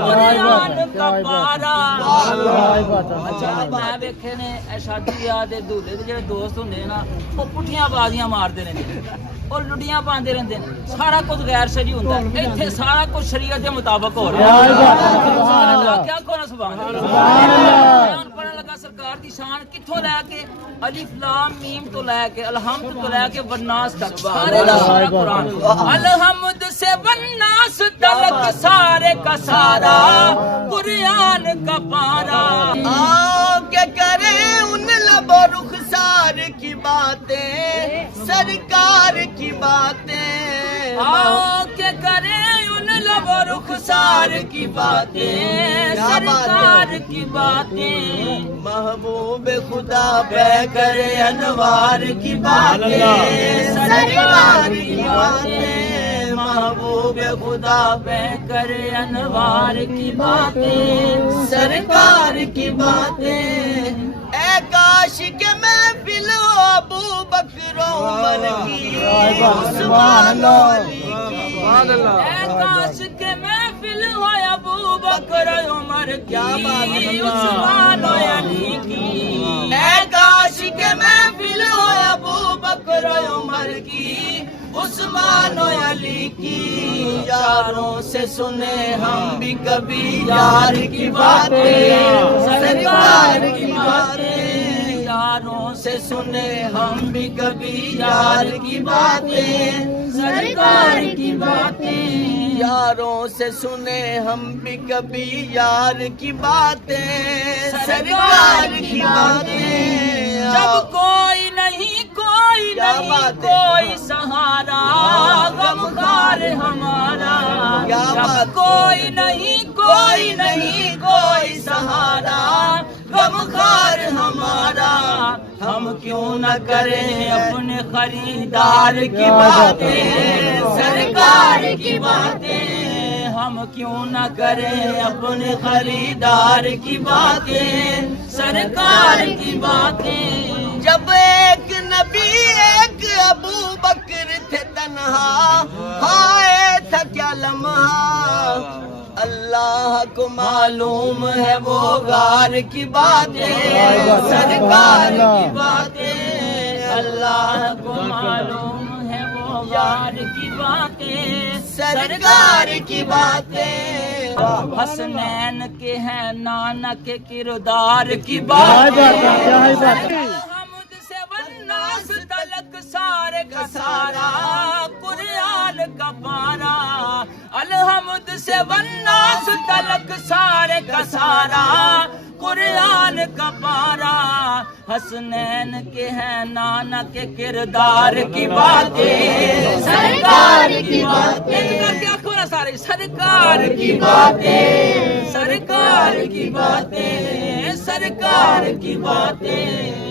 قرآن کا پارا اچھا میں ویکھے نے شادی بیاہ دے دولے دے جڑے دوست ہوندے نا وہ پٹھیاں بازیاں ماردے رہندے اور لڈیاں پاندے رہندے سارا کچھ غیر شرعی ہوندا ہے ایتھے سارا کچھ شریعت دے مطابق ہو رہا ہے سبحان اللہ کیا کہنا سبحان اللہ بیان پڑھن لگا سرکار دی شان کتھوں لے کے الف لام میم تو لے کے الحمد تو لے کے والناس تک سارے دا سارا قرآن الحمد سے والناس تک سارے کا سارا قرآن کا پارا کیا کرے ان لب و رخسار کی باتیں سرکار کی باتیں کیا کرے ان لب و رخسار کی باتیں سرکار کی باتیں محبوب خدا پہ کرے انوار کی باتیں سرکار کی باتیں محبوب خدا پہ کرے انوار کی باتیں سرکار کی باتیں اے کاش کے محفل ہو ابو بکر و عمر کی عثمان و علی کی اے کاش کے محفل ہو ابو بکر عمر کی عثمان و علی کی اے کاش کے محفل ہو ابو بکر و عمر کی عثمان و علی کی یاروں سے سنے ہم بھی کبھی یار کی باتیں سرکار کی باتیں یاروں سے سنے ہم بھی کبھی یار کی باتیں سرکار کی باتیں یاروں سے سنے ہم بھی کبھی یار کی باتیں سرکار کی باتیں جب کوئی نہیں کوئی سہارا غمخوار ہمارا جب کوئی نہیں کوئی سہارا غمخوار ہمارا ہم کیوں نہ کریں اپنے خریدار کی باتیں سرکار کی باتیں ہم کیوں نہ کریں اپنے خریدار کی باتیں سرکار کی باتیں جب ایک نبی ایک ابو بکر تھے تنہا ہائے تھا کیا لمحہ اللہ کو معلوم ہے وہ غار کی باتیں سرکار کی باتیں اللہ کو معلوم ہے وہ غار کی باتیں سرکار کی باتیں حسنین کے ہیں نانا کے کردار کی باتیں الحمد سے والناس تلک سارے کا سارا قرآن کا پارا الحمد سے والناس تلک سارے کا سارا قرآن کا پارا حسنین کے ہیں نانا کے کردار کی باتیں سرکار کی باتیں کیا کھولا سارے سرکار کی باتیں سرکار کی باتیں سرکار کی باتیں